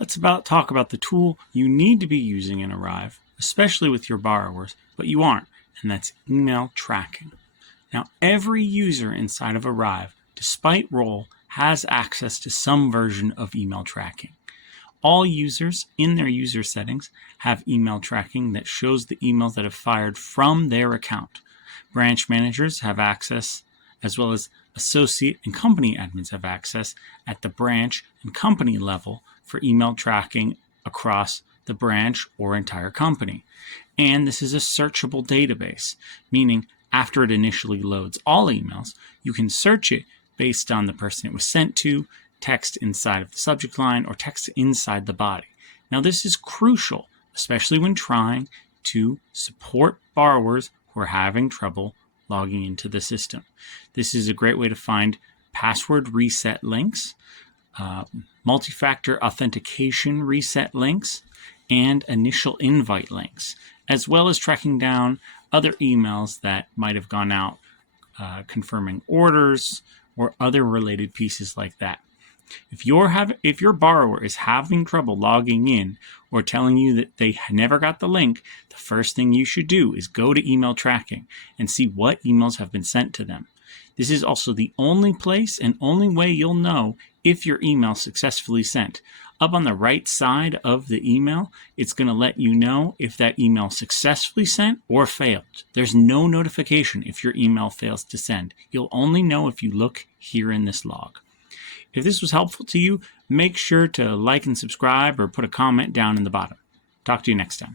let's talk about the tool you need to be using in ARIVE, especially with your borrowers, but you aren't, and that's email tracking. Now, every user inside of ARIVE, despite role, has access to some version of email tracking. All users in their user settings have email tracking that shows the emails that have fired from their account. Branch managers have access, as well as associate and company admins have access at the branch and company level for email tracking across the branch or entire company. And this is a searchable database, meaning after it initially loads all emails, you can search it based on the person it was sent to, text inside of the subject line, or text inside the body. Now, this is crucial, especially when trying to support borrowers who are having trouble logging into the system. This is a great way to find password reset links, multi-factor authentication reset links, and initial invite links, as well as tracking down other emails that might have gone out confirming orders or other related pieces like that. If your borrower is having trouble logging in or telling you that they never got the link, the first thing you should do is go to email tracking and see what emails have been sent to them. This is also the only place and only way you'll know if your email successfully sent. Up on the right side of the email, it's going to let you know if that email successfully sent or failed. There's no notification if your email fails to send. You'll only know if you look here in this log. If this was helpful to you, make sure to like and subscribe or put a comment down in the bottom. Talk to you next time.